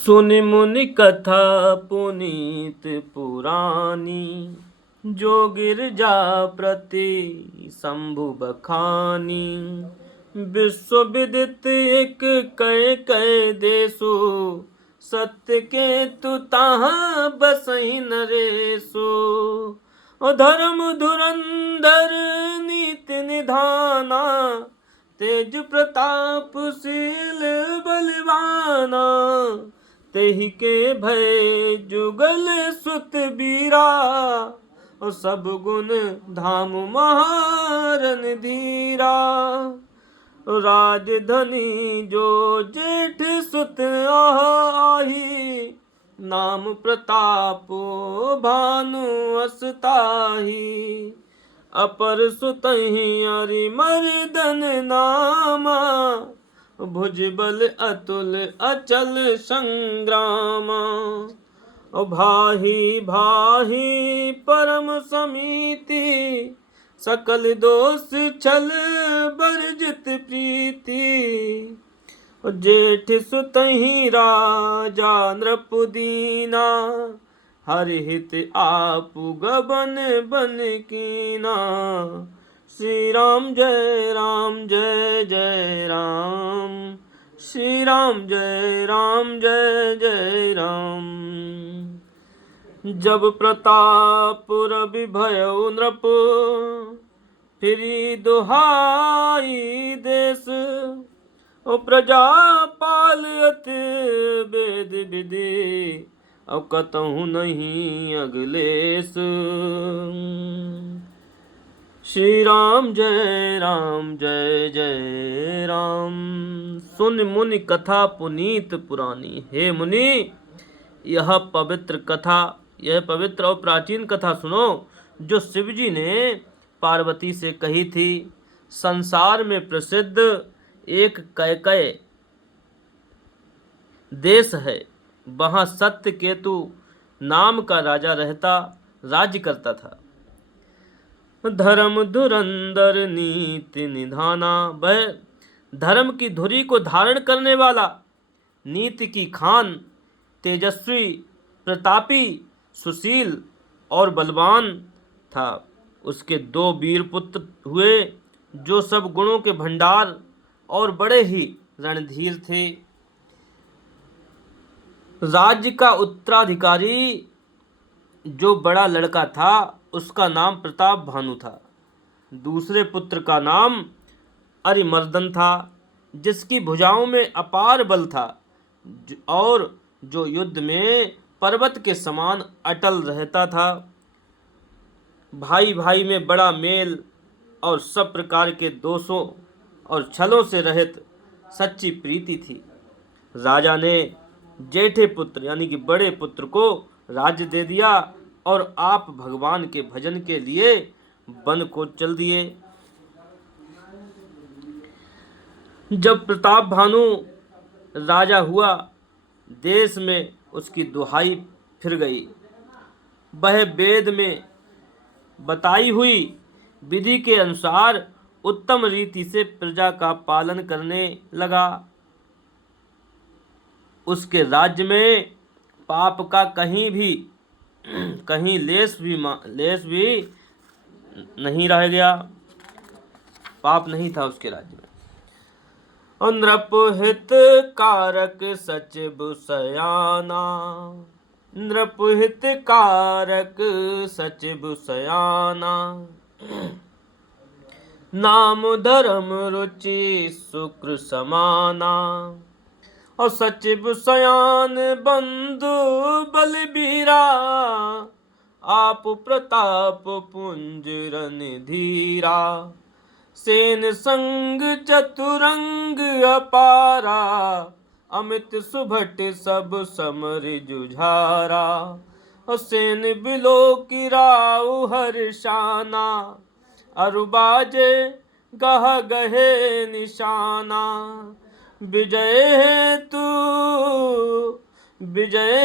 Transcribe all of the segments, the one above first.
सुनि मुनि कथा पुनीत पुरानी। जो गिरजा प्रति शंभु बखानी। विश्व विदित एक कय कय देसु। सत्य के तु ताहाँ बसहि नरेसु। ओ धर्म धुरंधर नीति निधाना। तेज प्रतापशील बलवाना। तेहि के भय जुगल सुत बीरा। और सब गुण धाम महारन धीरा। राजधनी जो जेठ सुत आही। नाम प्रताप भानु असताही। अपर सुतहि अरिमर्दन नामा। भुजबल अतुल अचल संग्रामा। भाही भाही परम समीति। सकल दोष छल बरजित प्रीति। जेठ सुतहि राजा नृपदीना। हरिहित आपु गबन बन कीना। श्री राम जय जय राम। श्री राम जय जय राम। जब प्रताप रवि भयउ नृप। फिरी दुहाई देश। ओ प्रजा पालत वेद विधि। अब कतहु नहीं अगलेस। श्री राम जय जय राम। सुन मुनि कथा पुनीत पुरानी। हे मुनि, यह पवित्र कथा, यह पवित्र और प्राचीन कथा सुनो, जो शिवजी ने पार्वती से कही थी। संसार में प्रसिद्ध एक कैकय देश है। वहाँ सत्य केतु नाम का राजा रहता, राज्य करता था। धर्म धुरंधर नीति निधाना। वह धर्म की धुरी को धारण करने वाला, नीति की खान, तेजस्वी, प्रतापी, सुशील और बलवान था। उसके 2 वीर पुत्र हुए, जो सब गुणों के भंडार और बड़े ही रणधीर थे। राज्य का उत्तराधिकारी जो बड़ा लड़का था, उसका नाम प्रताप भानु था। दूसरे पुत्र का नाम अरिमर्दन था, जिसकी भुजाओं में अपार बल था और जो युद्ध में पर्वत के समान अटल रहता था। भाई भाई में बड़ा मेल और सब प्रकार के दोषों और छलों से रहित सच्ची प्रीति थी। राजा ने जेठे पुत्र यानी कि बड़े पुत्र को राज्य दे दिया और आप भगवान के भजन के लिए वन को चल दिए। जब प्रताप भानु राजा हुआ, देश में उसकी दुहाई फिर गई। वह वेद में बताई हुई विधि के अनुसार उत्तम रीति से प्रजा का पालन करने लगा। उसके राज्य में पाप का कहीं लेस भी नहीं रह गया। पाप नहीं था उसके राज्य में। नृप हित कारक सचिव सयाना। नृप हित कारक सचिव सयाना। नाम धर्म रुचि शुक्र समाना। और सचिव सयान बंधु बलबीरा। आप प्रताप पुंज रणधीरा। सेन संग चतुरंग अपारा। अमित सुभट सब समर जुझारा। और सेन बिलो की राउ हर्षाना। अरुबाजे गह गहे निशाना। विजय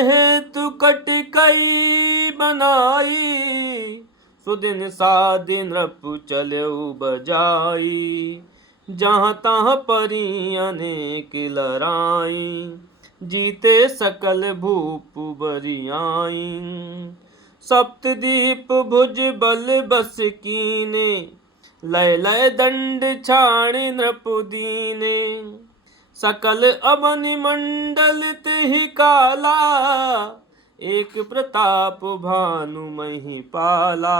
हेतु कटिकई बनाई। सुदिन सादिन नृप चलेउ बजाई। जहाँ तहाँ परी अनेक लड़ाई। जीते सकल भूप बरियाई। सप्तदीप भुज बल बस कीने, लय लय दंड छाणि नृप दीने। सकल अवनि मंडल तिहि काला, एक प्रताप भानु महिपाला।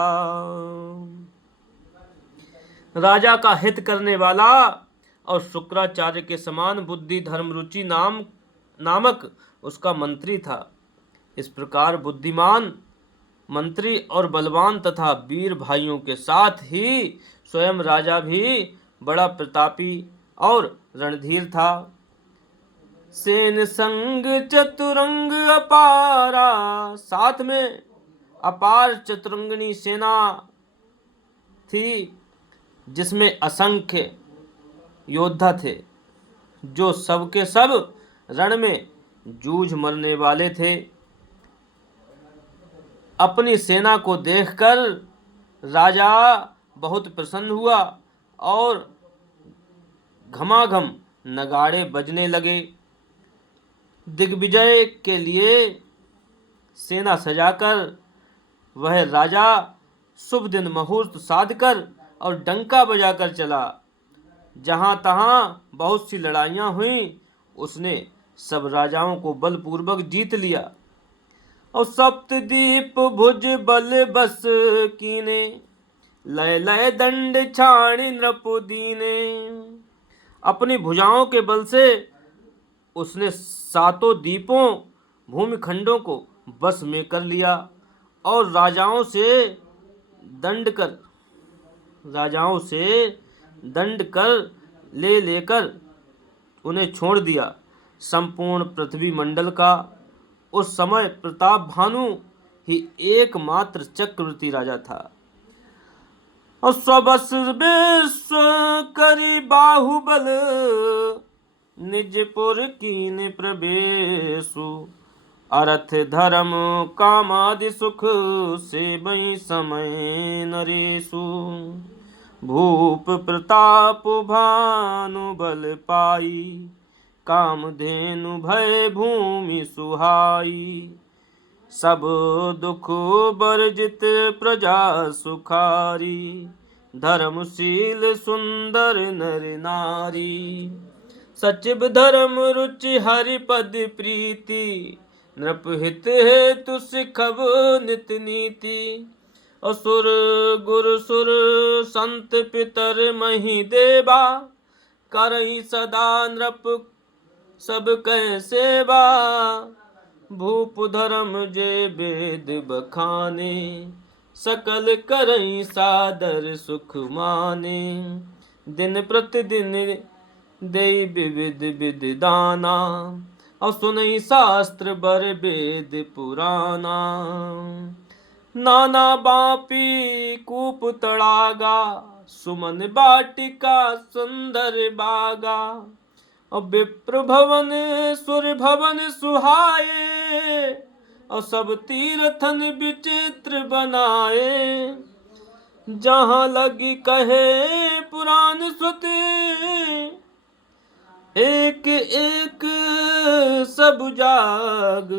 राजा का हित करने वाला और शुक्राचार्य के समान बुद्धि धर्म रुचि नामक उसका मंत्री था। इस प्रकार बुद्धिमान मंत्री और बलवान तथा वीर भाइयों के साथ ही स्वयं राजा भी बड़ा प्रतापी और रणधीर था। सेन संग चतुरंग अपारा, साथ में अपार चतुरंगनी सेना थी जिसमें असंख्य योद्धा थे, जो सबके सब रण में जूझ मरने वाले थे। अपनी सेना को देखकर राजा बहुत प्रसन्न हुआ और घमाघम नगाड़े बजने लगे। दिग्विजय के लिए सेना सजाकर वह राजा शुभ दिन मुहूर्त साधकर और डंका बजाकर चला। जहाँ तहाँ बहुत सी लड़ाइयाँ हुईं, उसने सब राजाओं को बलपूर्वक जीत लिया। और सप्तदीप भुज बल बस कीने, लय लय दंड छाणि नृप दीने। अपनी भुजाओं के बल से उसने सातों दीपों भूमिखंडों को बस में कर लिया और राजाओं से दंड कर लेकर उन्हें छोड़ दिया। संपूर्ण पृथ्वी मंडल का उस समय प्रताप भानु ही एकमात्र चक्रवर्ती राजा था। और स्वबस विश्व करी बाहुबल, निजपुर कीन प्रवेशु। अर्थ धर्म कामादि सुख, सेवई समय नरेशु। भूप प्रताप भानु बल पाई, कामधेनु भय भूमि सुहाई। सब दुख बर्जित प्रजा सुखारी, धर्मशील सुंदर नर नारी। सचिव धर्म रुचि हरिपद प्रीति, नृप हित हेतु सिखब नित नीति। असुर गुरु सुर संत पितर मही देवा, करई सदा नृप सब कह सेवा। भूप धर्म जे वेद बखाने, सकल करई सादर सुख माने। दिन प्रतिदिन देई विविध विधि दाना, और सुनई शास्त्र बर वेद पुराना। नाना बापी कूप तड़ागा, सुमन बाटिका सुंदर बागा। और विप्र भवन सुर भवन सुहाए, और सब तीर्थन विचित्र बनाए। जहाँ लगी कहे पुराण श्रुति, एक एक सब जाग।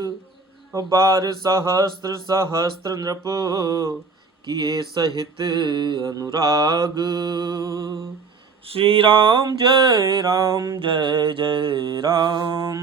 बार सहस्त्र सहस्त्र नृप, किए सहित अनुराग। श्री राम जय जय राम।